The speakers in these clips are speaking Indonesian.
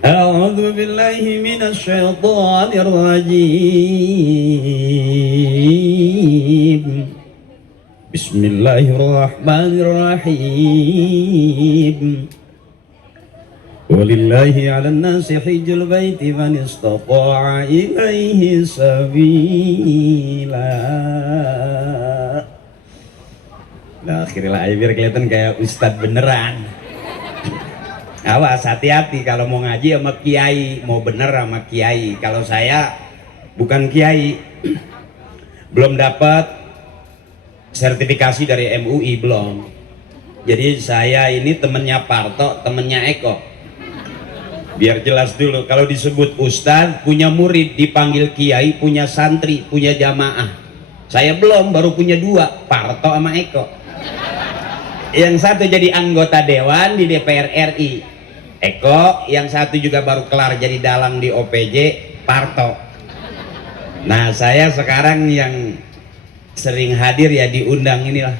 أعوذ بالله من الشيطان الرجيم. بسم الله الرحمن الرحيم. ولله على الناس حج البيت من استطاع إليه سبيلا. Nah, akhirnya biar kelihatan kayak ustadz beneran. Awas, hati-hati kalau mau ngaji sama kiai, mau bener sama kiai. Kalau saya bukan kiai, belum dapat sertifikasi dari MUI, belum. Jadi saya ini temennya Parto, temennya Eko. Biar jelas dulu, kalau disebut ustadz, punya murid, dipanggil kiai, punya santri, punya jamaah. Saya belum, baru punya dua, Parto sama Eko. Yang satu jadi anggota dewan di DPR RI, Eko. Yang satu juga baru kelar jadi dalang di OPJ, Parto. Nah, saya sekarang yang sering hadir ya diundang inilah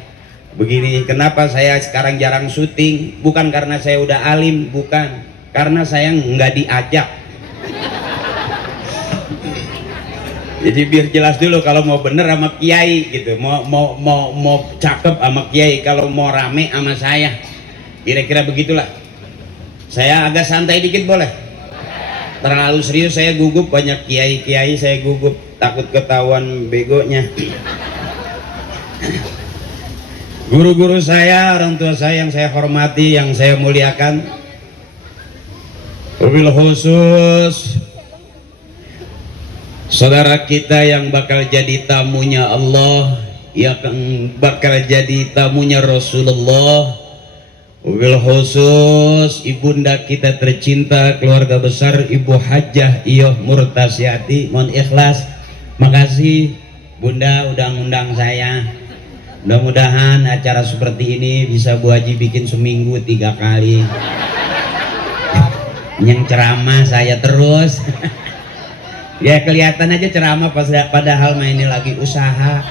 begini. Kenapa saya sekarang jarang syuting? Bukan karena saya udah alim, bukan, karena saya nggak diajak. Jadi biar jelas dulu, kalau mau bener sama kiai gitu, mau cakep sama kiai, kalau mau rame sama saya, kira-kira begitulah. Saya agak santai dikit boleh? Terlalu serius saya gugup, banyak kiai-kiai saya gugup, takut ketahuan begonya. Guru-guru saya, orang tua saya yang saya hormati, yang saya muliakan, wabil khusus saudara kita yang bakal jadi tamunya Allah, yang bakal jadi tamunya Rasulullah, wabil khusus ibunda kita tercinta, keluarga besar Ibu Hajjah Iyoh Murtasyati. Mohon ikhlas, makasih Bunda udah ngundang saya. Mudah-mudahan acara seperti ini bisa Bu Haji bikin seminggu 3 kali. Yang ceramah saya terus. Ya kelihatan aja ceramah, padahal mah ini lagi usaha.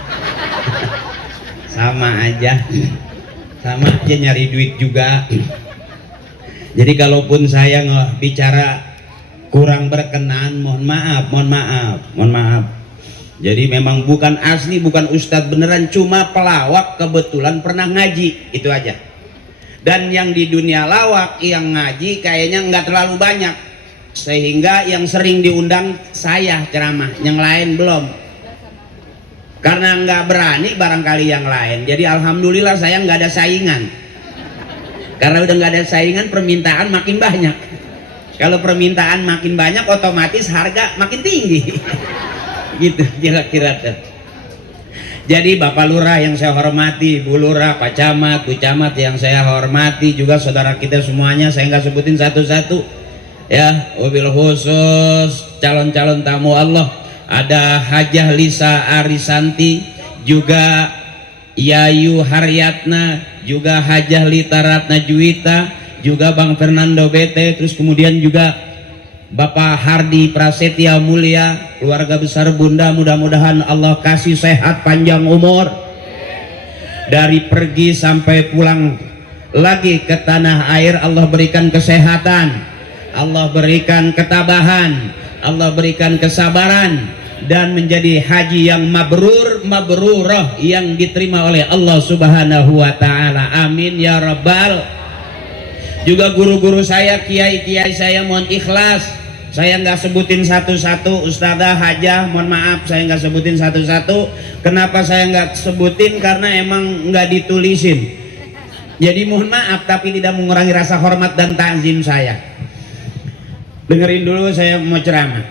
Sama aja nyari duit juga. Jadi kalaupun saya bicara kurang berkenan, mohon maaf. Jadi memang bukan asli, bukan ustadz beneran, cuma pelawak kebetulan pernah ngaji, itu aja. Dan yang di dunia lawak yang ngaji kayaknya nggak terlalu banyak, sehingga yang sering diundang saya ceramah, yang lain belum, karena nggak berani barangkali yang lain. Jadi alhamdulillah saya nggak ada saingan, karena udah nggak ada saingan, permintaan makin banyak. Kalau permintaan makin banyak, otomatis harga makin tinggi. Gitu kira-kira. Jadi Bapak Lurah yang saya hormati, Bu Lurah, Pak Camat, Bu Camat yang saya hormati, juga saudara kita semuanya, saya nggak sebutin satu-satu ya. Wabil khusus calon-calon tamu Allah, ada Hajah Lisa Arisanti, juga Yayu Haryatna, juga Hajah Lita Ratna Juwita, juga Bang Fernando Bete, terus kemudian juga Bapak Hardi Prasetya Mulia, keluarga besar Bunda, mudah-mudahan Allah kasih sehat panjang umur, dari pergi sampai pulang lagi ke tanah air Allah berikan kesehatan, Allah berikan ketabahan, Allah berikan kesabaran, dan menjadi haji yang mabrurah yang diterima oleh Allah Subhanahu wa taala. Amin ya rabbal. Juga guru-guru saya, kiai-kiai saya, mohon ikhlas, saya nggak sebutin satu-satu. Ustadzah, Hajah, mohon maaf saya nggak sebutin satu-satu. Kenapa saya nggak sebutin? Karena emang nggak ditulisin. Jadi mohon maaf, tapi tidak mengurangi rasa hormat dan takzim saya. Dengerin dulu, saya mau ceramah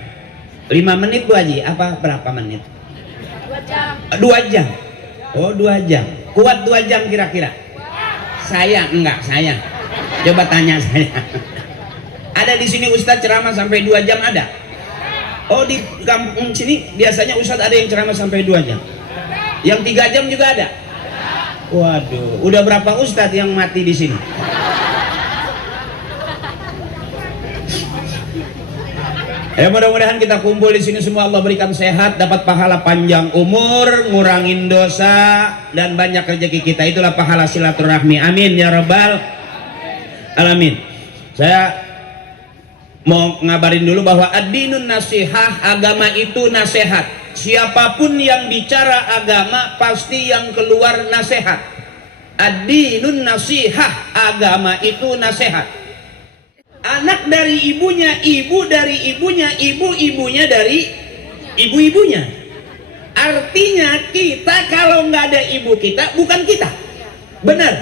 5 menit Bu Haji, apa berapa menit? 2 jam. 2 jam. Oh 2 jam, kuat 2 jam kira-kira? Saya enggak, saya coba tanya saya. Ada di sini Ustadz ceramah sampai 2 jam ada? Oh di kampung sini biasanya Ustadz ada yang ceramah sampai 2 jam? Yang 3 jam juga ada? Waduh, udah berapa Ustadz yang mati di sini? Ya mudah-mudahan kita kumpul di sini semua Allah berikan sehat, dapat pahala panjang umur, ngurangin dosa, dan banyak rezeki kita. Itulah pahala silaturahmi. Amin ya rabbal alamin. Saya Mau ngabarin dulu bahwa ad-dinun nasihah, agama itu nasihat. Siapapun yang bicara agama pasti yang keluar nasihat. Ad-dinun nasihah, agama itu nasihat. Anak dari ibunya, ibu dari ibunya, ibu-ibunya dari ibu-ibunya. Artinya kita kalau nggak ada ibu kita, bukan kita. Benar.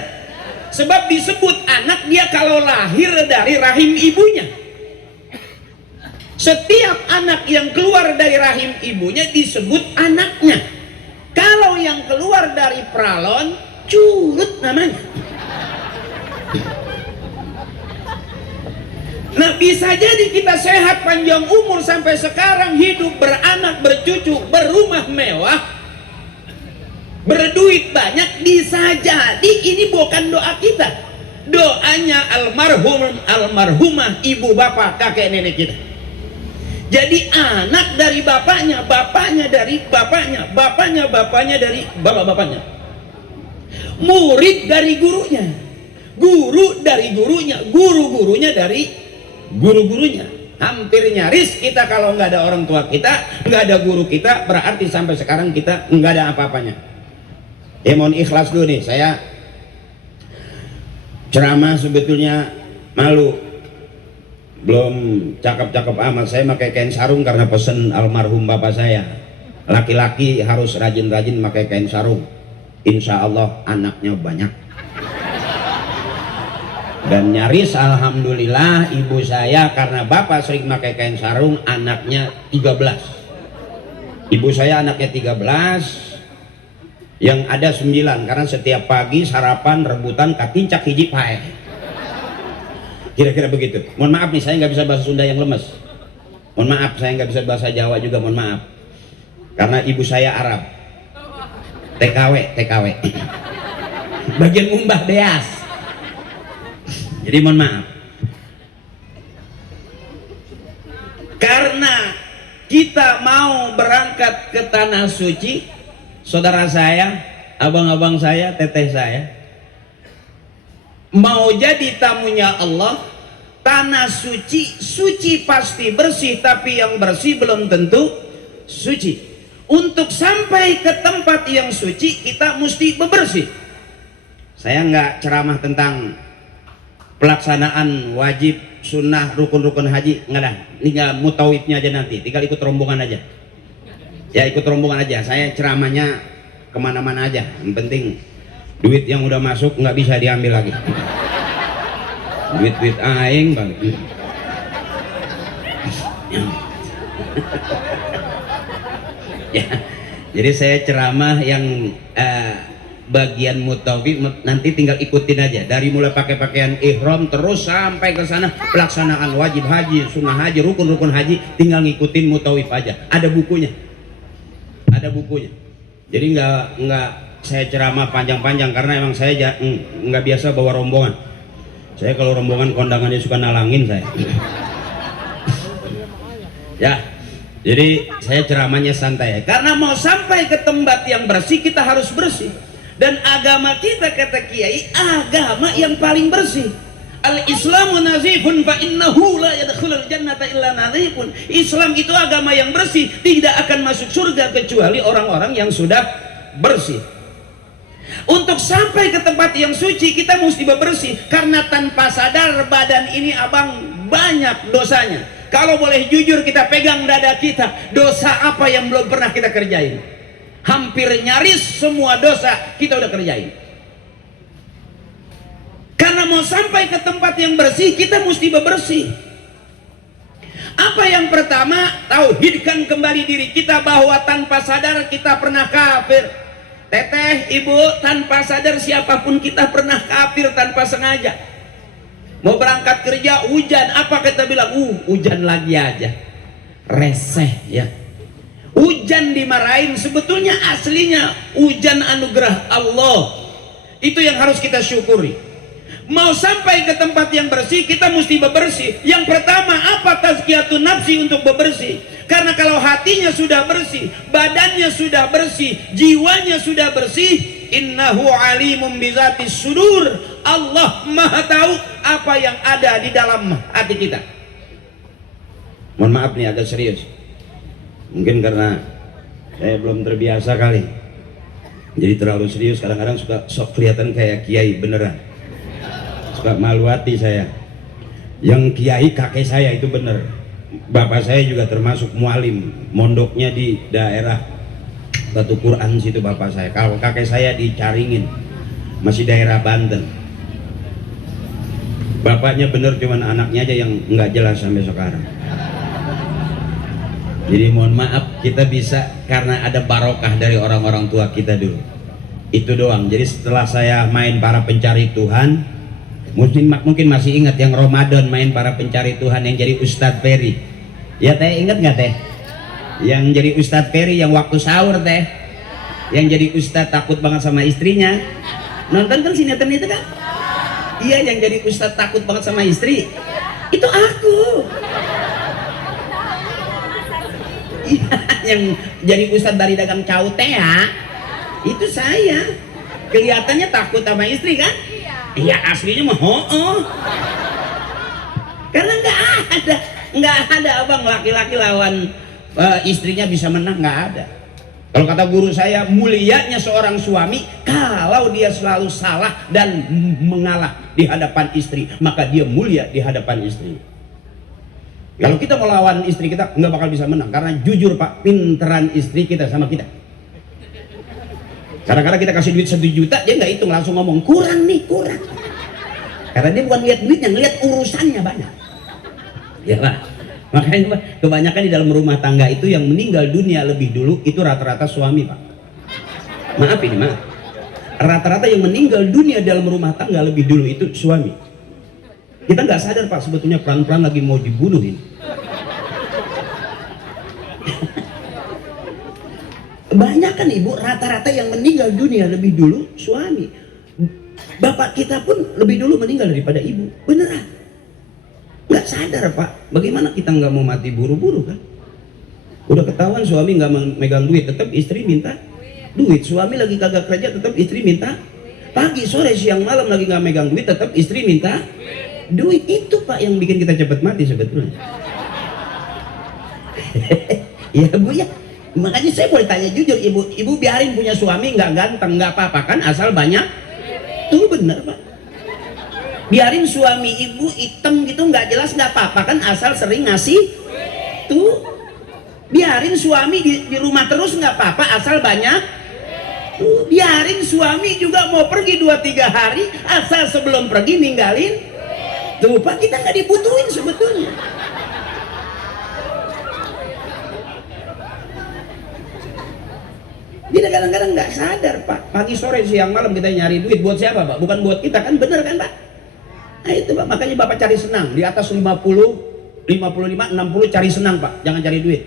Sebab disebut anak dia kalau lahir dari rahim ibunya. Setiap anak yang keluar dari rahim ibunya disebut anaknya. Kalau yang keluar dari pralon, curut namanya. Nah, bisa jadi kita sehat panjang umur sampai sekarang, hidup, beranak, bercucu, berumah mewah, berduit banyak, bisa jadi ini bukan doa kita. Doanya almarhumah ibu bapak kakek nenek kita. Jadi anak dari bapaknya, bapaknya dari bapaknya, bapaknya dari bapak-bapaknya. Murid dari gurunya, guru dari gurunya, guru-gurunya dari guru-gurunya. Hampir nyaris kita kalau nggak ada orang tua kita, nggak ada guru kita, berarti sampai sekarang kita nggak ada apa-apanya. Ya mohon ikhlas dulu nih, saya ceramah sebetulnya malu. Belum cakep-cakep amat, saya pakai kain sarung karena pesen almarhum bapak saya. Laki-laki harus rajin-rajin pakai kain sarung. Insya Allah anaknya banyak. Dan nyaris alhamdulillah ibu saya karena bapak sering pakai kain sarung, anaknya 13. Ibu saya anaknya 13, yang ada 9 karena setiap pagi sarapan rebutan katincak hiji pae. Kira-kira begitu. Mohon maaf nih, saya nggak bisa bahasa Sunda yang lemes. Mohon maaf, saya nggak bisa bahasa Jawa juga, mohon maaf. Karena ibu saya Arab. TKW. Bagian umbah beas. Jadi mohon maaf. Karena kita mau berangkat ke tanah suci, saudara saya, abang-abang saya, teteh saya, mau jadi tamunya Allah, tanah suci, suci pasti bersih, tapi yang bersih belum tentu suci. Untuk sampai ke tempat yang suci, kita mesti bebersih. Saya nggak ceramah tentang pelaksanaan wajib, sunnah, rukun-rukun haji, nggak ada. Ini nggak mutawifnya aja nanti, tinggal ikut rombongan aja. Ya ikut rombongan aja, saya ceramahnya kemana-mana aja, yang penting duit yang udah masuk nggak bisa diambil lagi. Duit aing bang. Ya, jadi saya ceramah yang bagian mutawif nanti tinggal ikutin aja dari mulai pakai pakaian ihram terus sampai ke sana pelaksanaan wajib haji, sunnah haji, rukun-rukun haji, tinggal ngikutin mutawif aja. Ada bukunya. Jadi nggak saya ceramah panjang-panjang karena emang saya nggak biasa bawa rombongan. Saya kalau rombongan kondangannya suka nalangin saya. Ya, jadi saya ceramahnya santai. Karena mau sampai ke tempat yang bersih kita harus bersih. Dan agama kita kata kiai agama yang paling bersih. Al-Islamu nazifun fa innahu la yadkhulul jannata illa nazifun. Islam itu agama yang bersih, tidak akan masuk surga kecuali orang-orang yang sudah bersih. Untuk sampai ke tempat yang suci kita mesti bebersih, karena tanpa sadar badan ini abang banyak dosanya. Kalau boleh jujur kita pegang dada kita, dosa apa yang belum pernah kita kerjain? Hampir nyaris semua dosa kita udah kerjain. Karena mau sampai ke tempat yang bersih kita mesti bebersih. Apa yang pertama? Tauhidkan kembali diri kita bahwa tanpa sadar kita pernah kafir. Teteh, ibu, tanpa sadar siapapun kita pernah kafir tanpa sengaja. Mau berangkat kerja hujan, apa kita bilang? Hujan lagi aja. Reseh ya. Hujan dimarahin, sebetulnya aslinya hujan anugerah Allah. Itu yang harus kita syukuri. Mau sampai ke tempat yang bersih kita mesti bebersih. Yang pertama apa? Tazkiyatun nafsi, untuk bebersih. Karena kalau hatinya sudah bersih, badannya sudah bersih, jiwanya sudah bersih, innahu alimun bizatis sudur. Allah maha tahu apa yang ada di dalam hati kita. Mohon maaf nih agak serius. Mungkin karena saya belum terbiasa kali. Jadi terlalu serius, kadang-kadang suka sok kelihatan kayak kiai beneran. Suka malu hati saya. Yang kiai kakek saya itu bener. Bapak saya juga termasuk mualim, mondoknya di daerah Batu Quran situ bapak saya. Kalau kakek saya di Caringin, masih daerah Banten. Bapaknya bener, cuman anaknya aja yang nggak jelas sampai sekarang. Jadi mohon maaf, kita bisa karena ada barokah dari orang-orang tua kita dulu. Itu doang. Jadi setelah saya main para pencari Tuhan, mungkin masih ingat yang Ramadan main para pencari Tuhan yang jadi Ustadz Ferry. Ya teh, ingat nggak teh? Yang jadi Ustadz Ferry yang waktu sahur teh, yang jadi Ustadz takut banget sama istrinya. Nonton kan sinetron itu kan? Iya, yang jadi Ustadz takut banget sama istri. Itu aku. Yang jadi ustadz dari dagang caute ya, itu saya. Kelihatannya takut sama istri kan? Iya, aslinya mah karena nggak ada abang laki-laki lawan istrinya bisa menang, nggak ada. Kalau kata guru saya, mulianya seorang suami kalau dia selalu salah dan mengalah di hadapan istri, maka dia mulia di hadapan istri. Kalau kita melawan istri kita nggak bakal bisa menang, karena jujur Pak, pinteran istri kita sama kita. Kadang-kadang kita kasih duit 1 juta, dia nggak hitung, langsung ngomong kurang nih, kurang. Karena dia bukan lihat duitnya, ngelihat urusannya banyak. Ya Pak, makanya Pak, kebanyakan di dalam rumah tangga itu yang meninggal dunia lebih dulu itu rata-rata suami Pak. Maaf ini maaf. Rata-rata yang meninggal dunia dalam rumah tangga lebih dulu itu suami. Kita nggak sadar Pak, sebetulnya pelan-pelan lagi mau dibunuh ini. Banyak kan ibu, rata-rata yang meninggal dunia lebih dulu suami. Bapak kita pun lebih dulu meninggal daripada ibu, beneran. Nggak sadar Pak, bagaimana kita nggak mau mati buru-buru kan? Udah ketahuan suami nggak megang duit, tetap istri minta duit. Suami lagi kagak kerja, tetap istri minta. Pagi, sore, siang, malam lagi nggak megang duit, tetap istri minta duit. Itu Pak yang bikin kita cepat mati sebetulnya. Ya Bu ya, makanya saya boleh tanya jujur, ibu biarin punya suami nggak ganteng nggak apa-apa kan, asal banyak. Tuh bener Pak, biarin suami ibu hitam gitu nggak jelas nggak apa-apa kan, asal sering ngasih. Tuh biarin suami di rumah terus nggak apa-apa, asal banyak. Tuh biarin suami juga mau pergi 2-3 hari, asal sebelum pergi ninggalin. Tuh Pak, kita nggak dibutuhin sebetulnya. Kita kadang-kadang nggak sadar Pak, pagi sore siang malam kita nyari duit buat siapa Pak? Bukan buat kita kan, bener kan Pak? Nah itu Pak, makanya Bapak cari senang di atas 50, 55, 60 cari senang Pak, jangan cari duit.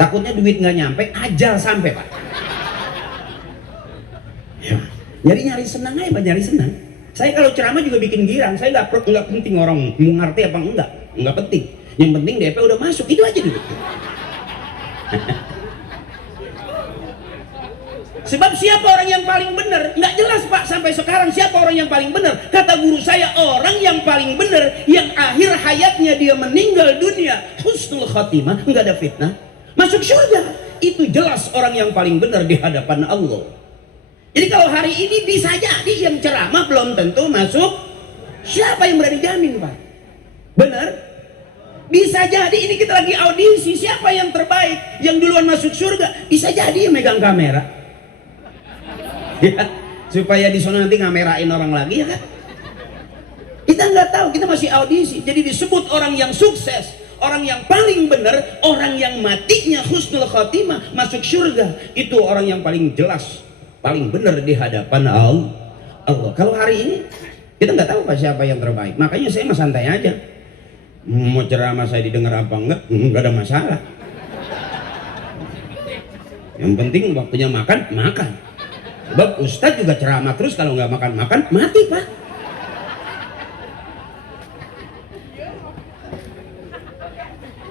Takutnya duit nggak nyampe, ajal sampai Pak. Ya, jadi nyari senang aja Pak, nyari senang. Saya kalau ceramah juga bikin girang, saya nggak penting orang mau ngerti apa enggak penting. Yang penting DP udah masuk, itu aja dulu. Sebab siapa orang yang paling benar? Nggak jelas Pak sampai sekarang siapa orang yang paling benar. Kata guru saya, orang yang paling benar yang akhir hayatnya dia meninggal dunia husnul khatimah, nggak ada fitnah, masuk surga. Itu jelas orang yang paling benar di hadapan Allah. Jadi kalau hari ini bisa jadi yang ceramah belum tentu masuk. Siapa yang berani jamin Pak? Benar? Bisa jadi ini kita lagi audisi, siapa yang terbaik, yang duluan masuk surga. Bisa jadi yang megang kamera ya, supaya di sana nanti ngamerain orang lagi ya kan. Kita nggak tahu, kita masih audisi. Jadi disebut orang yang sukses, orang yang paling benar, orang yang matinya husnul khatimah masuk surga, itu orang yang paling jelas, paling benar di hadapan Allah. Kalau hari ini kita nggak tahu Pak siapa yang terbaik, makanya saya mah santai aja. Mau ceramah saya didengar apa enggak ada masalah. Yang penting waktunya makan. Sebab Ustadz juga ceramah terus, kalau nggak makan mati Pak.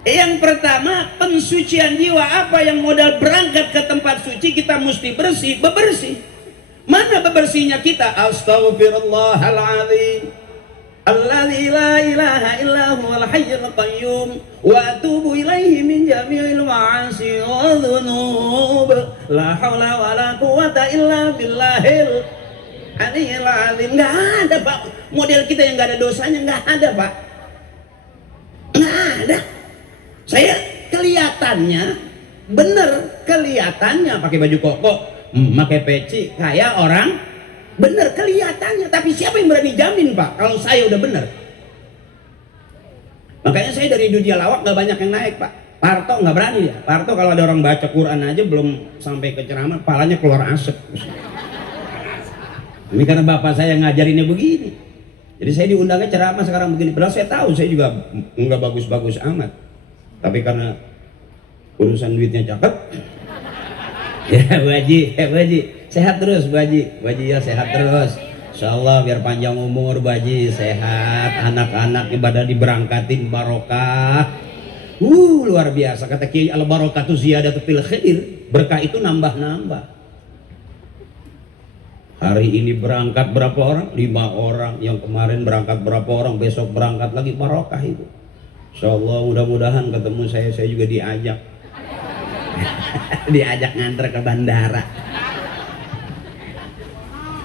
Yang pertama, pensucian jiwa. Apa yang modal berangkat ke tempat suci kita mesti bebersih. Mana bebersihnya kita? Astaghfirullahaladzim, Alladzi la ilaha illa huwal hayyul qayyum wa atubu ilaihi min jami'il ma'asi wa dzunub la haula wala quwata illa billahil aliyyil azim. Enggak ada Pak model kita yang enggak ada dosanya, enggak ada Pak, enggak ada. Saya kelihatannya bener, kelihatannya pakai baju koko, pakai peci kayak orang bener kelihatannya, tapi siapa yang berani jamin Pak kalau saya udah bener? Makanya saya dari dunia lawak gak banyak yang naik Pak. Parto nggak berani ya. Parto kalau ada orang baca Quran aja belum sampai ke ceramah, palanya keluar asap. Ini karena bapak saya ngajarinnya begini. Jadi saya diundangnya ceramah sekarang begini. Padahal saya tahu saya juga nggak bagus-bagus amat. Tapi karena urusan duitnya cakep. Ya Bu Haji, Bu Haji, sehat terus Bu Haji. Bu Haji ya sehat terus. Insyaallah biar panjang umur Bu Haji, sehat, anak-anak ibadah diberangkatin barokah. Luar biasa kata Kiai al barakatu ziyadatu fil khair. Berkah itu nambah-nambah. Hari ini berangkat berapa orang? 5 orang. Yang kemarin berangkat berapa orang? Besok berangkat lagi, barokah itu. Insyaallah mudah-mudahan ketemu saya juga diajak. Diajak nganter ke bandara.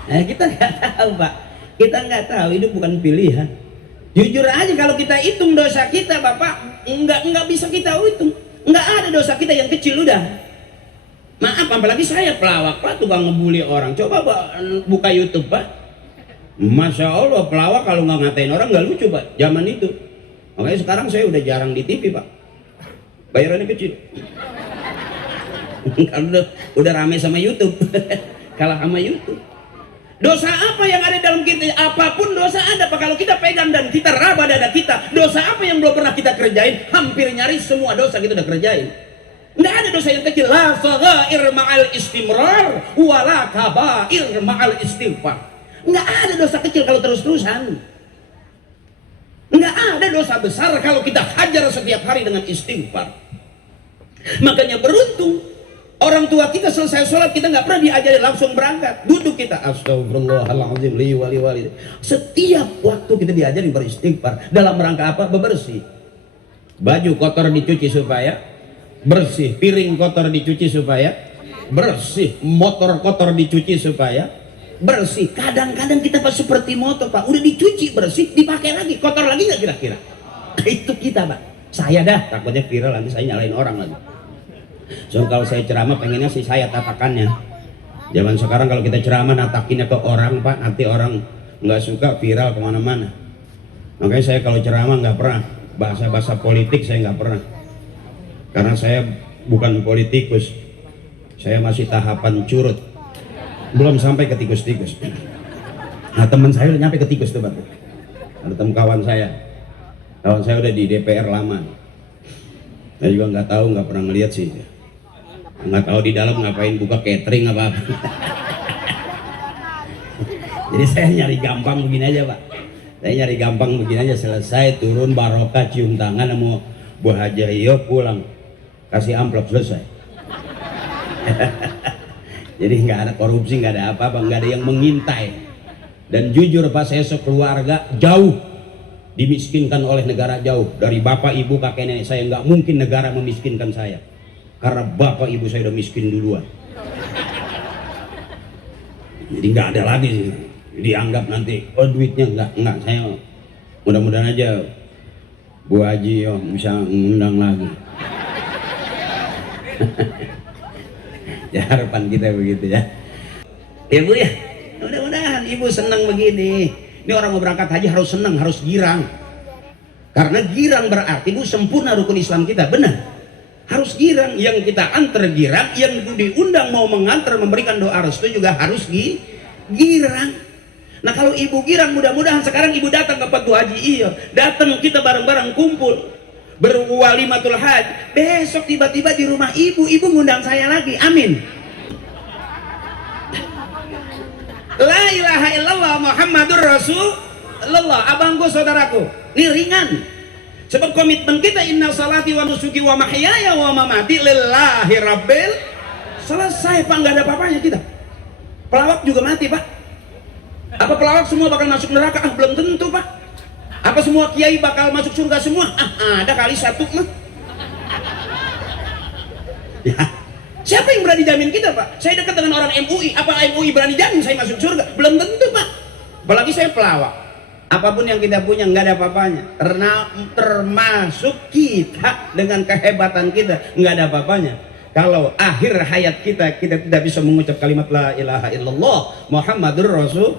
Nah, kita nggak tahu Pak, kita nggak tahu, itu bukan pilihan. Jujur aja kalau kita hitung dosa kita Bapak, nggak bisa kita hitung. Nggak ada dosa kita yang kecil udah. Maaf, apalagi saya pelawak Pak, tukang ngebully orang. Coba Pak buka YouTube Pak. Masya Allah pelawak kalau nggak ngatain orang nggak lucu Pak, zaman itu. Makanya sekarang saya udah jarang di TV Pak. Bayarannya kecil. Kalau udah rame sama YouTube. Kalah sama YouTube. Dosa apa yang ada dalam kita? Apapun dosa ada Pak, kalau kita pegang dan kita raba dada kita. Dosa apa yang belum pernah kita kerjain? Hampir nyaris semua dosa kita udah kerjain. Nggak ada dosa yang kecil. La saghair ma'al istimrar wala kabair ma'al istighfar. Nggak ada dosa kecil kalau terus-terusan. Nggak ada dosa besar kalau kita hajar setiap hari dengan istighfar. Makanya beruntung orang tua kita selesai sholat, kita nggak pernah diajari langsung berangkat. Duduk kita, astagfirullahaladzim li wali wali. Setiap waktu kita diajari beristighfar. Dalam rangka apa? Bebersih. Baju kotor dicuci supaya bersih. Piring kotor dicuci supaya bersih. Motor kotor dicuci supaya bersih. Kadang-kadang kita Pak seperti motor Pak, udah dicuci bersih, dipakai lagi, kotor lagi nggak kira-kira? Itu kita Pak. Saya dah takutnya viral nanti saya nyalain orang lagi. So kalau saya ceramah pengennya sih saya tatakannya. Zaman sekarang kalau kita ceramah natakinnya ke orang Pak, nanti orang nggak suka, viral kemana-mana. Makanya saya kalau ceramah nggak pernah bahasa-bahasa politik, saya nggak pernah. Karena saya bukan politikus, saya masih tahapan curut, belum sampai ke tikus-tikus. Nah teman saya udah nyampe ke tikus tuh Pak. Ada teman kawan saya udah di DPR lama. Saya juga nggak tahu, nggak pernah ngeliat sih. Nggak tahu di dalam ngapain, buka catering apa. Jadi saya nyari gampang begini aja Pak. Saya nyari gampang begini aja, selesai turun barokah, cium tangan sama Bu Haji, yo pulang, kasih amplop, selesai. Jadi nggak ada korupsi, nggak ada apa-apa, nggak ada yang mengintai. Dan jujur Pak, saya sekeluarga jauh dimiskinkan oleh negara, jauh dari bapak ibu kakek nenek saya. Nggak mungkin negara memiskinkan saya. Karena bapak ibu saya udah miskin duluan. Jadi nggak ada lagi sih dianggap nanti oh duitnya enggak. Saya mudah-mudahan aja Bu Haji bisa ngundang lagi. Ya harapan kita begitu ya. Ya Bu ya, mudah-mudahan ibu senang begini. Ini orang mau berangkat haji harus senang, harus girang. Karena girang berarti Bu sempurna rukun Islam kita, benar. Harus girang, yang kita antar girang, yang diundang mau mengantar memberikan doa restu juga harus girang. Nah kalau ibu girang, mudah-mudahan sekarang ibu datang ke Pak Haji, iya datang kita bareng-bareng kumpul berwalimatul haji. Besok tiba-tiba di rumah ibu ngundang saya lagi, amin. La ilaha illallah Muhammadur Rasulullah. Abangku saudaraku, ini ringan. Sebab komitmen kita inna salati wa nusuki wa mahyaya wa mamati lillahi rabbil. Selesai Pak, nggak ada apa-apanya kita. Pelawak juga mati Pak. Apa pelawak semua bakal masuk neraka? Belum tentu Pak. Apa semua kiai bakal masuk surga semua? Ada kali satu mah. Ya, siapa yang berani jamin kita, Pak? Saya dekat dengan orang MUI, apa MUI berani jamin saya masuk surga? Belum tentu, Pak. Apalagi saya pelawak. Apapun yang kita punya nggak ada apa-apanya. Termasuk kita dengan kehebatan kita nggak ada apa-apanya. Kalau akhir hayat kita tidak bisa mengucap kalimat la ilaha illallah Muhammadur Rasul.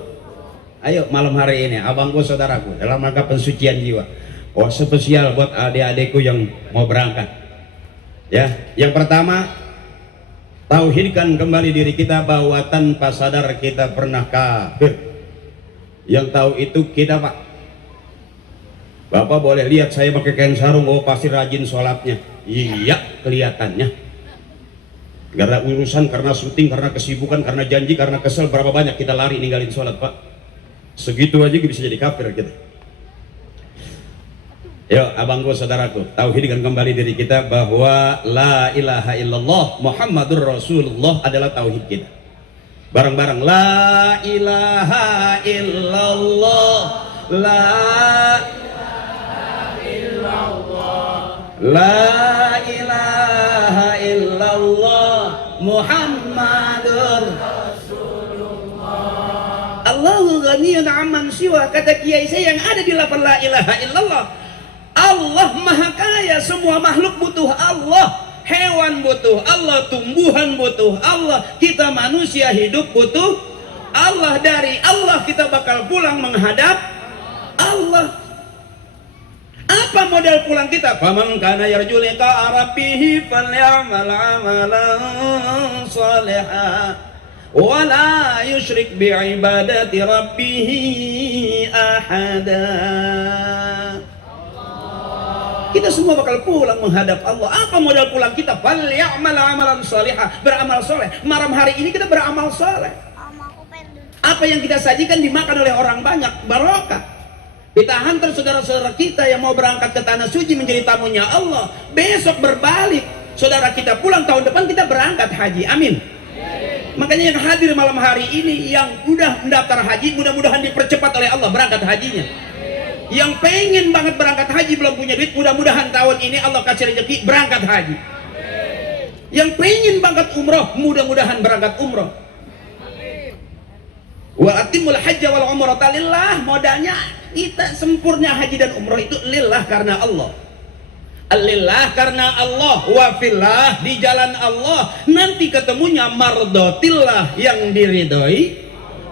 Ayo malam hari ini abangku saudaraku dalam rangka pensucian jiwa. Oh spesial buat adik-adikku yang mau berangkat. Ya, yang pertama tauhidkan kembali diri kita bahwa tanpa sadar kita pernah kafir. Yang tahu itu kita, Pak. Bapak boleh lihat saya pakai kain sarung, oh pasti rajin sholatnya. Iya, kelihatannya. Karena urusan, karena syuting, karena kesibukan, karena janji, karena kesel, berapa banyak kita lari ninggalin sholat, Pak. Segitu aja bisa jadi kafir kita. Yuk, abangku, saudaraku, tauhidkan kembali diri kita bahwa la ilaha illallah Muhammadur Rasulullah adalah tauhid kita. Bareng-bareng la ilaha illallah, la ilaha illallah, la ilaha illallah Muhammadur Rasulullah. Allahu ghaniyun amman siwa, kata kiai saya yang ada di lafaz la ilaha illallah. Allah maha kaya, semua makhluk butuh Allah. Hewan butuh Allah, tumbuhan butuh Allah, kita manusia hidup butuh Allah. Dari Allah kita bakal pulang menghadap Allah. Apa modal pulang kita? Faman kana yarju liqa rabbih falyamal amalan shalihan wa la yusyrik bi ibadati rabbih ahada. Kita semua bakal pulang menghadap Allah. Apa modal pulang kita? Falyamal amalan shalihah, beramal soleh. Malam hari ini kita beramal soleh. Apa yang kita sajikan dimakan oleh orang banyak, barokah. Kita hantar saudara-saudara kita yang mau berangkat ke tanah suci menjadi tamunya Allah. Besok berbalik, saudara kita pulang, tahun depan kita berangkat haji. Amin. Makanya yang hadir malam hari ini, yang udah mendaftar haji, mudah-mudahan dipercepat oleh Allah berangkat hajinya. Yang pengen banget berangkat haji belum punya duit, mudah-mudahan tahun ini Allah kasih rezeki berangkat haji. Yang pengen banget umroh, mudah-mudahan berangkat umroh. Wa atimul hajja wal umrata lillah. Modalnya kita sempurna haji dan umroh itu lillah, karena Allah. Lillah karena Allah, wa fillah di jalan Allah. Nanti ketemunya mardotillah, yang diridhoi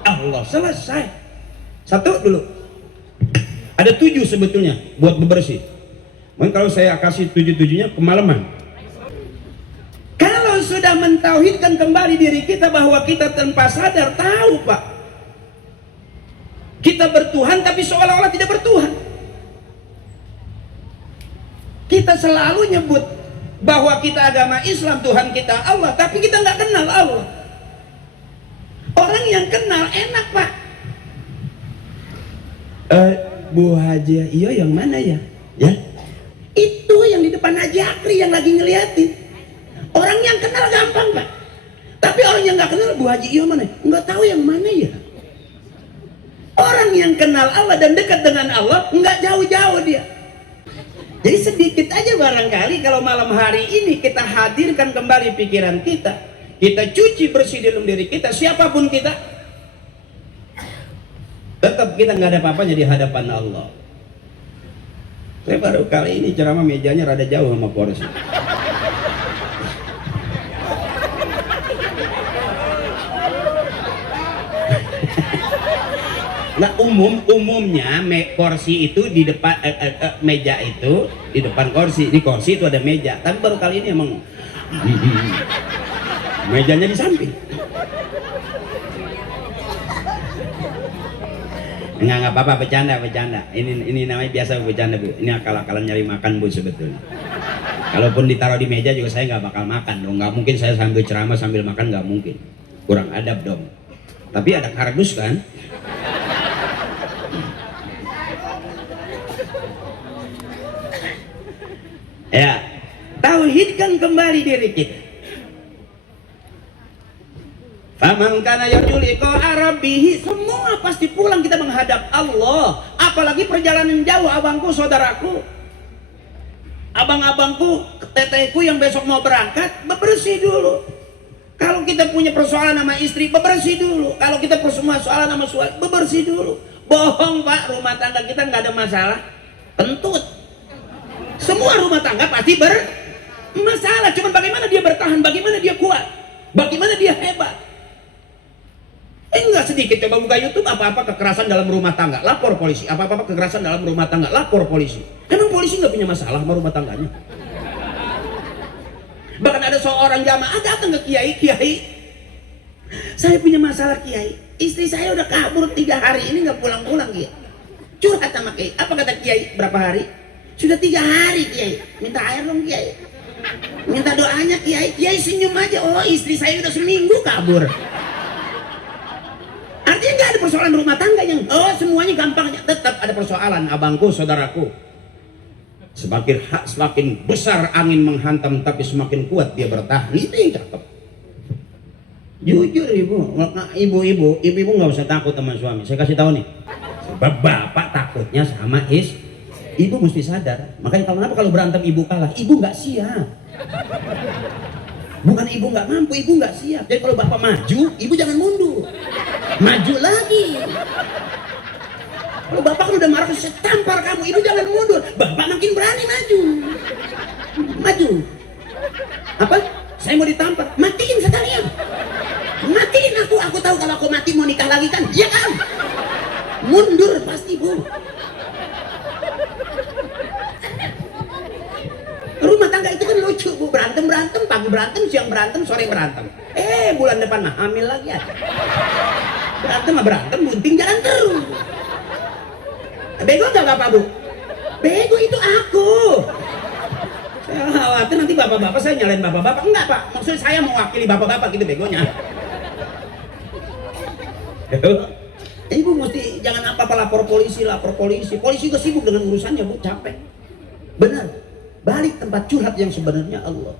Allah. Selesai. Satu dulu. Ada 7 sebetulnya buat bebersih. Mungkin kalau saya kasih 7-7-nya kemalaman. Kalau sudah mentauhidkan kembali diri kita bahwa kita tanpa sadar tahu, Pak, kita bertuhan tapi seolah-olah tidak bertuhan. Kita selalu nyebut bahwa kita agama Islam, Tuhan kita Allah, tapi kita nggak kenal Allah. Orang yang kenal enak, Pak. Bu Haji, iya yang mana ya? Ya, itu yang di depan Haji Akri yang lagi ngeliatin. Orang yang kenal gampang, Pak. Tapi orang yang nggak kenal, Bu Haji, iya mana? Nggak tahu yang mana ya. Orang yang kenal Allah dan dekat dengan Allah, nggak jauh-jauh dia. Jadi sedikit aja barangkali kalau malam hari ini kita hadirkan kembali pikiran kita, kita cuci bersih dalam diri kita, siapapun kita, tetap kita nggak ada apa-apanya di hadapan Allah. Saya baru kali ini ceramah mejanya rada jauh sama kursi. Nah, umumnya kursi itu di depan, meja itu di depan kursi, di kursi itu ada meja. Tapi baru kali ini emang mejanya di samping. Nggak apa-apa, bercanda. Ini namanya biasa bercanda, Bu. Ini akal-akalan nyari makan, Bu, sebetulnya. Kalaupun ditaruh di meja juga saya nggak bakal makan dong. Nggak mungkin saya sambil ceramah sambil makan, nggak mungkin. Kurang adab dong. Tapi ada kardus kan? Ya, tauhidkan kembali diri kita. Faman kana yarju liqa rabbih, semua pasti pulang kita menghadap Allah. apalagi perjalanan jauh, abangku, saudaraku, abang-abangku, tetehku yang besok mau berangkat, bebersih dulu. Kalau kita punya persoalan sama istri, bebersih dulu. Kalau kita persoalan sama suami, bebersih dulu. Bohong Pak, rumah tangga kita nggak ada masalah. Kentut. Semua rumah tangga pasti bermasalah. Cuman bagaimana dia bertahan, bagaimana dia kuat, bagaimana dia hebat. Enggak sedikit coba buka YouTube, apa-apa kekerasan dalam rumah tangga, lapor polisi. Apa-apa kekerasan dalam rumah tangga, lapor polisi. Emang polisi nggak punya masalah sama rumah tangganya? Bahkan ada seorang jamaah datang ke kiai, saya punya masalah kiai, istri saya udah kabur 3 hari ini nggak pulang-pulang kiai. Curhat sama kiai, apa kata kiai? Berapa hari? Sudah 3 hari kiai, minta air dong kiai, minta doanya kiai. Kiai senyum aja, oh istri saya udah seminggu kabur. Artinya nggak ada persoalan rumah tangga yang semuanya gampangnya. Tetap ada persoalan, abangku, saudaraku. Semakin besar angin menghantam, tapi semakin kuat dia bertahan. Itu yang cakep. Jujur ibu-ibu nggak usah takut sama suami. Saya kasih tahu nih, sebab bapak takutnya sama ibu mesti sadar. Makanya kalau berantem ibu kalah, ibu nggak siap. Bukan ibu nggak mampu, ibu nggak siap. Jadi kalau bapak maju, ibu jangan mundur, maju lagi. Kalau bapak kan udah marah, saya tampar kamu, ibu jangan mundur. Bapak makin berani maju. Apa? Saya mau ditampar, matiin sekalian. Matiin aku tahu kalau aku mati mau nikah lagi kan? Iya kan? Mundur pasti bu. Rumah tangga itu kan lucu bu, berantem, pagi berantem, siang berantem, sore berantem. Bulan depan mah hamil lagi ya. Berantem, bunting jalan terus. Bego nggak bapak bu? Bego itu aku. Saya khawatir nanti bapak-bapak saya nyalain bapak-bapak. Enggak pak, maksud saya mewakili bapak-bapak gitu begonya. Ibu mesti jangan apa-apa lapor polisi. Polisi juga sibuk dengan urusannya bu, capek. Benar. Balik tempat curhat yang sebenarnya Allah.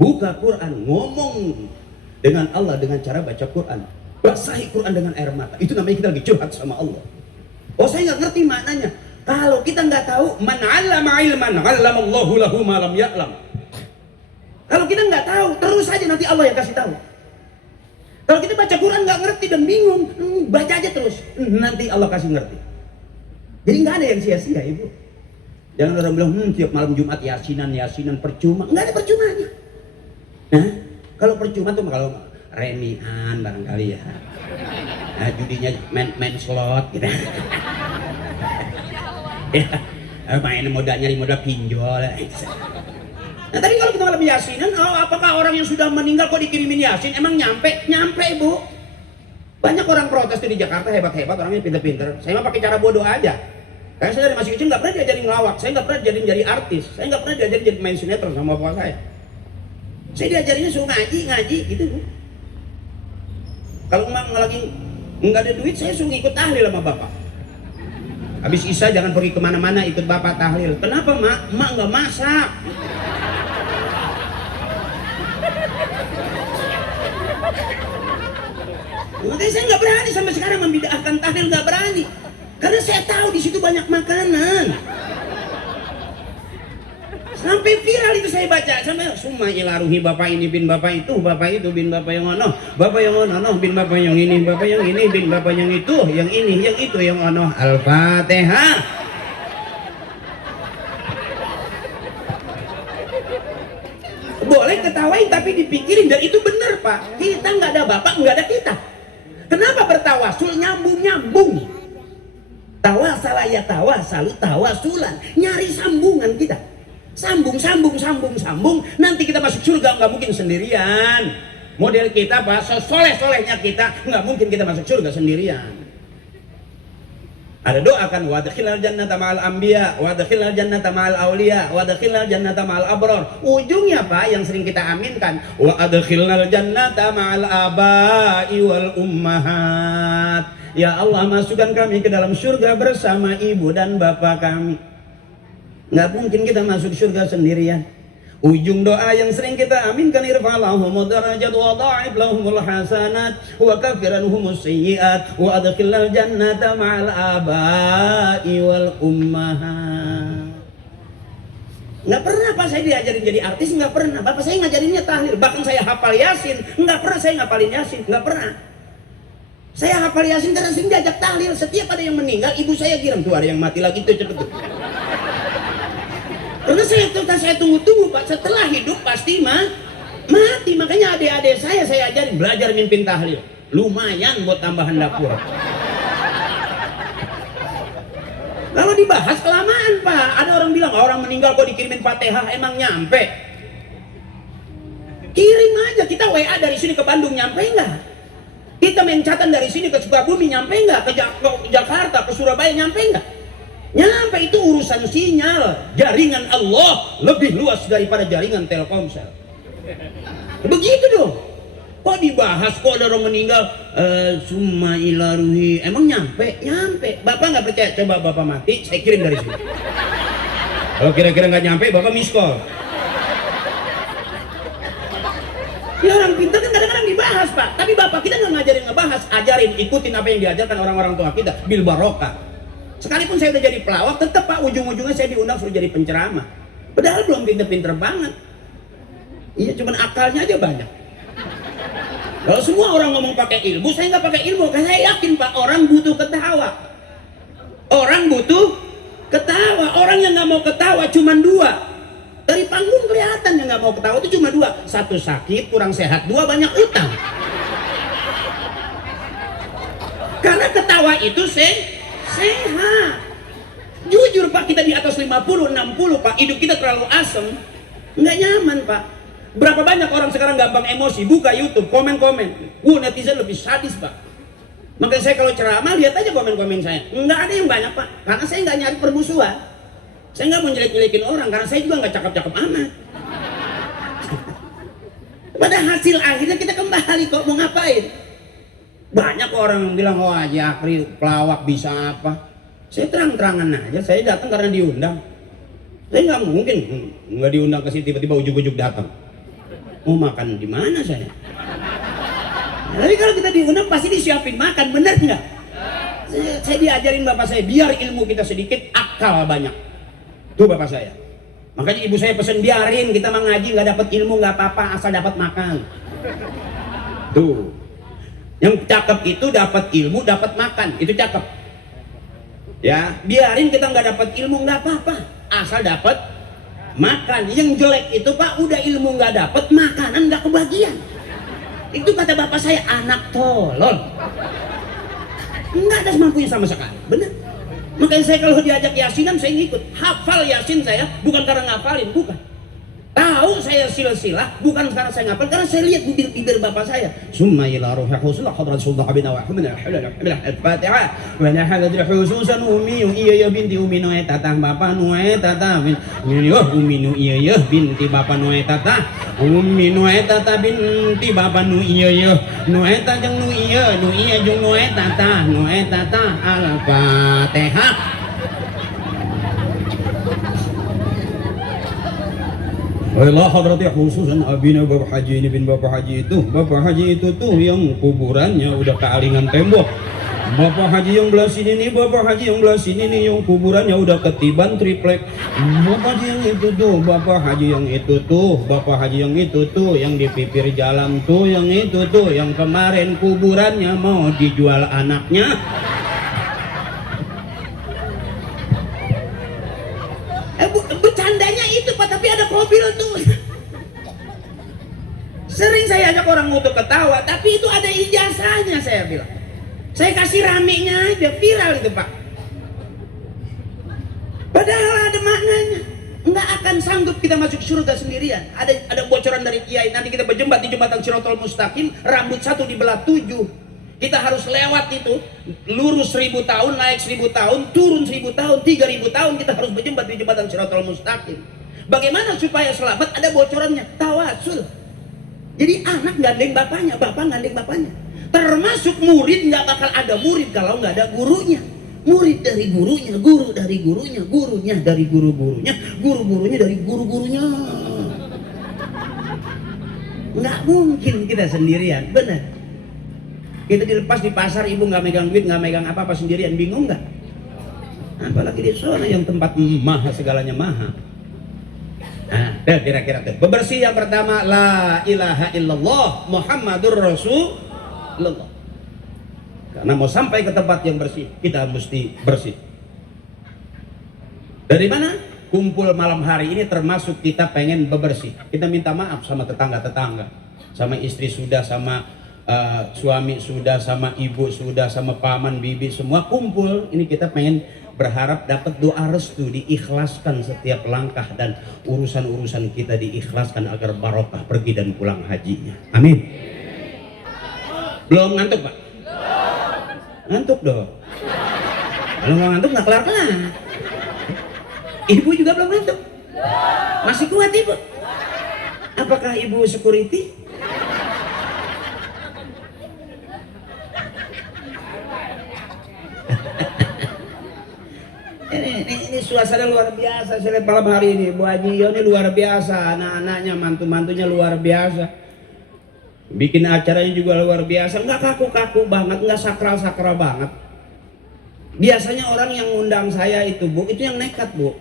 Buka Quran, ngomong dengan Allah dengan cara baca Quran. Basahi Quran dengan air mata. Itu namanya kita lagi curhat sama Allah. Oh saya nggak ngerti maknanya. Kalau kita nggak tahu, man 'allama 'ilman 'allamallahu lahu ma lam ya'lam. Kalau kita nggak tahu, terus aja nanti Allah yang kasih tahu. Kalau kita baca Quran nggak ngerti dan bingung, baca aja terus, nanti Allah kasih ngerti. Jadi nggak ada yang sia-sia ibu. Jangan orang bilang, tiap malam Jumat yasinan percuma. Nggak ada percumanya. Nah, kalau percuma tuh kalau remian barangkali ya. Nah, judinya main slot gitu. Ya, main nyari modal pinjol. Nah, tapi kalau kita malam yasinan, apakah orang yang sudah meninggal kok dikirimin yasin? Emang nyampe ibu. Banyak orang protes tuh di Jakarta, hebat-hebat, orangnya pinter-pinter. Saya mah pakai cara bodoh aja. Karena saya dari masih kecil nggak pernah diajarin ngelawak, saya nggak pernah diajarin jadi artis, saya nggak pernah diajarin jadi main sinetron sama bapak saya. Saya diajarinnya suruh ngaji gitu bu. Kalau lagi nggak ada duit, saya suruh ikut tahlil sama bapak. Habis isya jangan pergi kemana-mana, ikut bapak tahlil. Kenapa mak? Mak nggak masak. Makanya saya nggak berani sampai sekarang membid'ahkan tahlil, nggak berani. Karena saya tahu di situ banyak makanan. Sampai viral itu saya baca, sampai summa ilaruhi bapak ini bin bapak itu bin bapak yang ono, bapak yang ono bin bapak yang ini bin bapak yang itu, yang ini, yang itu, yang ono. Al-Fatihah. Boleh ketawain tapi dipikirin, dan itu benar pak. Kita nggak ada bapak, nggak ada kita. Kenapa bertawasul nyambung? Tawasala ya tawasalu tawasulan, nyari sambungan kita. Sambung. Nanti kita masuk surga nggak mungkin sendirian. Model kita pak, sesoleh-solehnya kita nggak mungkin kita masuk surga sendirian. Ada doa kan, wadkhilal jannata ma'al anbiya, wadkhilal jannata ma'al auliya, wadkhilal jannata ma'al abrar. Ujungnya pak yang sering kita aminkan, wa adkhilnal jannata ma'al abai wal ummahat. Ya Allah, masukkan kami ke dalam surga bersama ibu dan bapak kami. Nggak mungkin kita masuk surga sendirian. Ujung doa yang sering kita aminkan, irfa'lahumud darajat wa dha'if lahumul hasanat wa kafiranhumus sayyiat wa adkhilal jannata ma'al aba'i wal ummahat. Nggak pernah Pak saya diajarin jadi artis, nggak pernah. Bapak saya ngajarinnya tahlil, bahkan saya hafal Yasin, nggak pernah saya ngapalin Yasin, nggak pernah. Saya hafal Yasin karena sering diajak tahlil. Setiap ada yang meninggal, ibu saya giram, tuh ada yang mati lagi tuh, cepet tuh. Karena saya tunggu-tunggu Pak, setelah hidup pasti mati. Makanya adik-adik saya ajarin belajar mimpin tahlil. Lumayan buat tambahan dapur. Kalau dibahas kelamaan Pak. Ada orang bilang orang meninggal kok dikirimin Fatihah, emang nyampe? Kirim aja, kita WA dari sini ke Bandung nyampe nggak? Kita mencatan dari sini ke Sukabumi nyampe nggak? Ke Jakarta, ke Surabaya nyampe nggak? Nyampe. Itu urusan sinyal. Jaringan Allah lebih luas daripada jaringan Telkomsel. Begitu dong. Kok dibahas, kok ada orang meninggal summa ila ruhi, emang nyampe? Nyampe. Bapak nggak percaya, coba Bapak mati, saya kirim dari sini. Kalau kira-kira nggak nyampe, Bapak miss call. Ya orang pintar kan kadang-kadang dibahas Pak, tapi Bapak kita nggak ngajarin ngebahas, ajarin, ikutin apa yang diajarkan orang-orang tua kita, bil barokah. Sekalipun saya udah jadi pelawak, tetap Pak ujung-ujungnya saya diundang suruh jadi penceramah. Padahal belum pinter-pinter banget. Iya, cuman akalnya aja banyak. Kalau semua orang ngomong pakai ilmu, saya nggak pakai ilmu. Karena saya yakin Pak, orang butuh ketawa. Orang butuh ketawa. Orang yang nggak mau ketawa cuman dua. Dari panggung kelihatan yang nggak mau ketawa itu cuma dua. Satu sakit, kurang sehat. Dua banyak utang. Karena ketawa itu sehat. Jujur Pak, kita di atas 50, 60 Pak, hidup kita terlalu asem, nggak nyaman Pak. Berapa banyak orang sekarang gampang emosi, buka YouTube, komen-komen. Netizen lebih sadis Pak. Makanya saya kalau ceramah lihat aja komen-komen saya. Nggak ada yang banyak Pak, karena saya nggak nyari permusuhan. Saya nggak mau jelek-jelekin orang, karena saya juga nggak cakep-cakep amat. Pada hasil akhirnya kita kembali kok, mau ngapain? Banyak orang yang bilang, oh Haji Akri pelawak bisa apa? Saya terang-terangan aja, saya datang karena diundang. Saya nggak mungkin nggak diundang ke sini tiba-tiba ujuk-ujuk datang. Mau makan di mana saya? Nah, tapi kalau kita diundang pasti disiapin makan, bener nggak? Saya diajarin bapak saya, biar ilmu kita sedikit, akal banyak. Tuh bapak saya. Makanya ibu saya pesen biarin kita mengaji, nggak dapat ilmu nggak apa-apa, asal dapat makan. Tuh. Yang cakep itu dapat ilmu, dapat makan, itu cakep. Ya, biarin kita nggak dapat ilmu nggak apa-apa, asal dapat makan. Yang jelek itu Pak, udah ilmu nggak dapat, makanan nggak kebagian. Itu kata bapak saya, anak tolol. Nggak ada semampunya sama sekali, bener. Makanya saya kalau diajak yasinan saya ngikut. Hafal yasin saya bukan karena ngafalin, bukan. Tahu saya silsilah bukan karena saya ngapal, karena saya lihat bibir-bibir bapak saya. Summa ila ruhi husnul hadrat sultan bina wa hamdana al-fatihah wa la hadat khususan ummi iya binti ummi noe tatah bapak noe tatah ummi iya binti bapak noe tatah ummi noe tatah binti bapak nu iya noe tatah jeung nu iya jeung noe tatah al-fatihah. Allah hadrati khususan abina Bapak Haji ini bin Bapak Haji itu. Bapak Haji itu tuh yang kuburannya udah kealingan tembok. Bapak Haji yang belah sini nih, Bapak Haji yang belah sini nih, yang kuburannya udah ketiban triplek. Bapak Haji yang itu tuh, Bapak Haji yang itu tuh, Bapak Haji yang itu tuh, yang di pipir jalan tuh, yang itu tuh, yang kemarin kuburannya mau dijual anaknya. Bercandanya itu Pak, tapi ada mobil tuh. Sering saya ajak orang untuk ketawa, tapi itu ada ijazahnya saya bilang. Saya kasih ramenya aja, viral itu Pak. Padahal ada maknanya. Nggak akan sanggup kita masuk surga sendirian. Ada bocoran dari kiai, nanti kita berjembat di jembatan Shirathul Mustaqim, rambut satu dibelah 7. Kita harus lewat itu, lurus 1000 tahun, naik 1000 tahun, turun 1000 tahun, 3000 tahun, kita harus berjembat di jembatan Shirathul Mustaqim. Bagaimana supaya selamat? Ada bocorannya, tawasul. Jadi anak gandeng bapaknya, bapak gandeng bapaknya. Termasuk murid nggak bakal ada murid kalau nggak ada gurunya. Murid dari gurunya, guru dari gurunya, gurunya dari guru-gurunya, guru-gurunya dari guru-gurunya. Nggak mungkin kita sendirian, benar. Kita dilepas di pasar, ibu nggak megang duit, nggak megang apa-apa, sendirian, bingung nggak? Apalagi di sana yang tempat maha segalanya maha. Nah, kira-kira tuh. Bebersih yang pertama, la ilaha illallah Muhammadur Rasulullah. Karena mau sampai ke tempat yang bersih, kita mesti bersih. Dari mana? Kumpul malam hari ini termasuk kita pengen bebersih. Kita minta maaf sama tetangga-tetangga, sama istri sudah, sama suami sudah, sama ibu sudah, sama paman, bibi, semua kumpul. Ini kita pengen berharap dapat doa restu, diikhlaskan setiap langkah dan urusan-urusan kita diikhlaskan agar barokah pergi dan pulang hajinya. Amin. Belum ngantuk, Pak? Ngantuk dong. Kalau nggak ngantuk nggak kelar-kelar. Ibu juga belum ngantuk? Masih kuat ibu? Apakah ibu security? Ini suasana luar biasa. Saya lihat malam hari ini Bu Haji ini luar biasa, anak-anaknya, mantu-mantunya luar biasa, bikin acaranya juga luar biasa, nggak kaku-kaku banget, nggak sakral-sakral banget. Biasanya orang yang ngundang saya itu Bu, itu yang nekat Bu.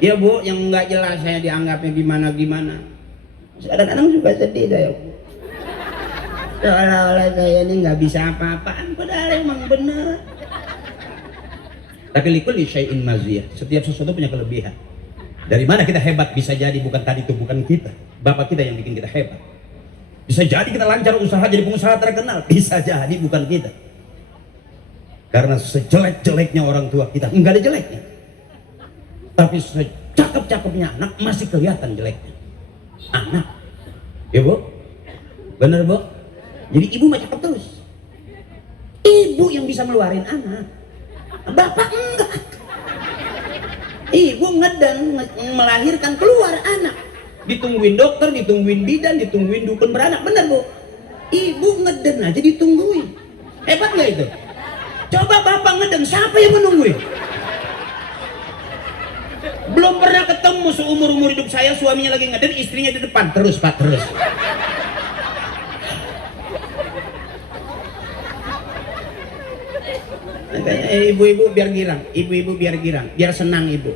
Ya Bu, yang nggak jelas saya dianggapnya gimana-gimana. Kadang-kadang juga sedih saya Bu. Seolah-olah saya ini nggak bisa apa-apaan, padahal emang bener. Tapi likulli syai'in maziyah, setiap sesuatu punya kelebihan. Dari mana kita hebat? Bisa jadi bukan tadi itu, bukan kita, bapak kita yang bikin kita hebat. Bisa jadi kita lancar usaha jadi pengusaha terkenal, bisa jadi bukan kita. Karena sejelek-jeleknya orang tua kita enggak ada jeleknya, tapi secakep-cakepnya anak masih kelihatan jeleknya. Anak, ya Bu, bener Bu. Jadi ibu mah cakep terus. Ibu yang bisa meluarin anak, bapak enggak. Ibu ngedan melahirkan keluar anak, ditungguin dokter, ditungguin bidan, ditungguin dukun beranak, bener Bu. Ibu ngeden aja ditungguin, hebat nggak itu? Coba bapak ngeden, siapa yang menungguin? Belum pernah ketemu seumur-umur hidup saya suaminya lagi ngeden, istrinya di depan terus Pak, terus. Ibu-ibu biar girang, ibu-ibu biar girang, biar senang ibu.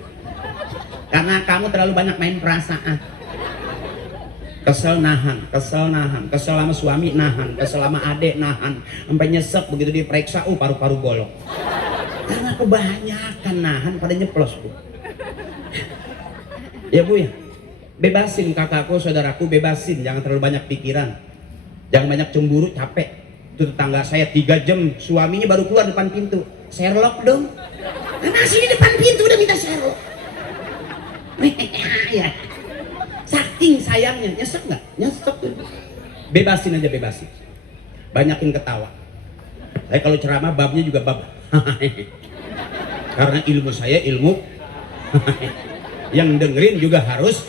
Karena kamu terlalu banyak main perasaan. Kesel nahan, kesel sama suami nahan, kesel sama adek nahan, sampai nyesek begitu diperiksa, paru-paru bolong. Karena kebanyakan nahan pada nyeplos Bu. Ya Bu ya, bebasin kakakku, saudaraku, bebasin, jangan terlalu banyak pikiran, jangan banyak cemburu, capek. Itu tetangga saya 3 jam suaminya baru keluar depan pintu, Sherlock dong, masih di depan pintu udah minta Sherlock. Ya. Saking sayangnya, nyesek nggak? Nyesek tuh. Bebasin aja, bebasin. Banyakin ketawa. Saya kalau ceramah babnya juga bab. Karena ilmu saya ilmu. Yang dengerin juga harus.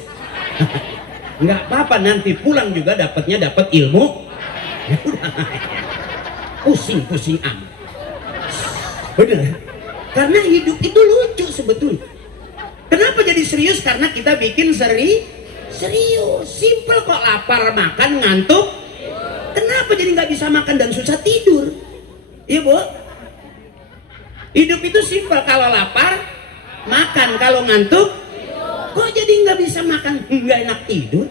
Nggak apa-apa, nanti pulang juga dapatnya dapat ilmu. Ya udah. Pusing-pusing amat. Bener. Karena hidup itu lucu sebetulnya. Kenapa jadi serius? Karena kita bikin serius, simple kok, lapar makan, ngantuk. Kenapa jadi nggak bisa makan dan susah tidur? Iya Bu. Hidup itu simple, kalau lapar makan, kalau ngantuk kok jadi nggak bisa makan, nggak enak tidur?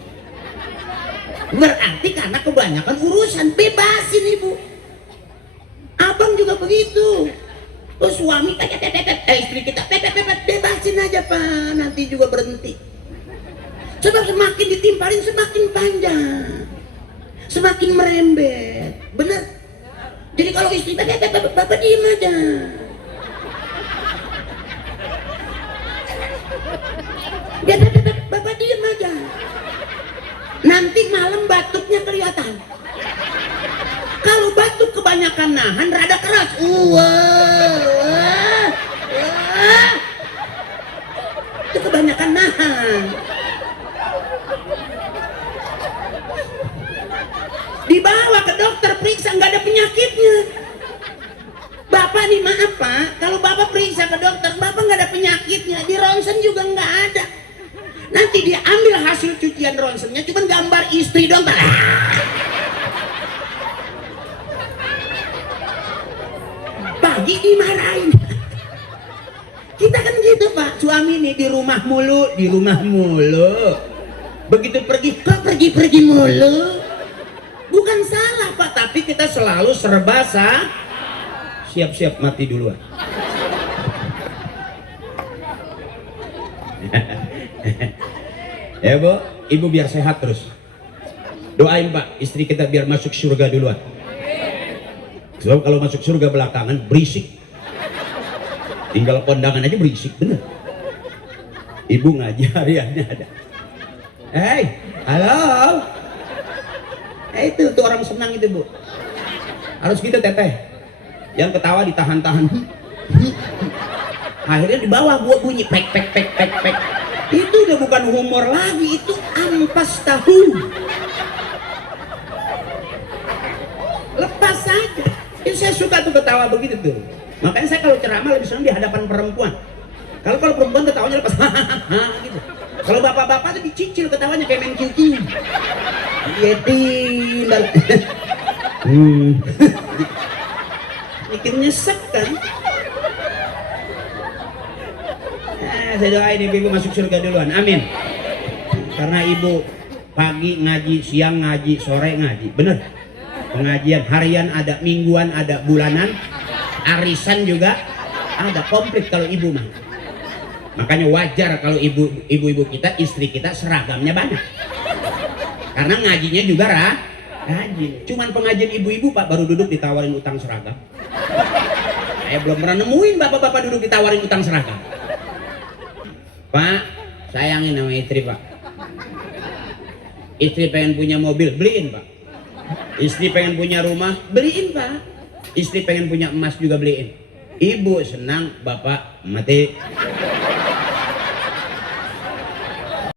Berarti karena kebanyakan urusan. Bebasin Ibu. Abang juga begitu. Tuh suami istri kita bebasin aja Pak, nanti juga berhenti. Sebab semakin ditimpalin semakin panjang, semakin merembet, bener. Jadi kalau istri bapak diem aja. Bapak diem aja. Nanti malam batuknya kelihatan. Kalau batuk kebanyakan nahan rada keras, itu kebanyakan nahan. Dibawa ke dokter periksa, nggak ada penyakitnya. Bapak nih maaf Pak, kalau Bapak periksa ke dokter, Bapak nggak ada penyakitnya, di ronsen juga nggak ada. Nanti dia ambil hasil cucian ronsennya cuma gambar istri doang. Pagi dimarahin. Kita kan gitu Pak, suami nih di rumah mulu, di rumah mulu. Begitu pergi, kok pergi-pergi mulu? Bukan salah Pak, tapi kita selalu serba siap-siap mati duluan. Ya Bu, Ibu biar sehat terus. Doain Pak, istri kita biar masuk surga duluan. Sebab kalau masuk surga belakangan berisik. Tinggal kondangan aja berisik bener. Ibu ngaji hariannya ada. Hei, halo. Itu tuh orang senang itu Bu. Harus gitu teteh. Yang ketawa ditahan-tahan. Akhirnya di bawah gua bunyi pek pek pek pek pek. Itu udah bukan humor lagi, itu ampas tahu. Lepas saja. Itu saya suka tuh ketawa begitu tuh. Makanya saya kalau ceramah lebih senang di hadapan perempuan. Kalau perempuan ketawanya lepas gitu. Kalau bapak-bapak tuh dicicil ketawanya kayak main QQ. Iya tinggal. Bikin nyesek kan. Saya doain ibu masuk surga duluan, amin. Karena ibu pagi ngaji, siang ngaji, sore ngaji, bener. Pengajian harian ada, mingguan ada, bulanan, arisan juga ada, komplit kalau ibu mah. Makanya wajar kalau ibu-ibu kita, istri kita seragamnya banyak. Karena ngajinya juga rajin. Cuman pengajian ibu-ibu Pak baru duduk ditawarin utang seragam. Saya belum pernah nemuin bapak-bapak duduk ditawarin utang seragam. Pak, sayangin sama istri Pak. Istri pengen punya mobil, beliin Pak. Istri pengen punya rumah, beliin Pak. Istri pengen punya emas juga beliin. Ibu senang, bapak mati.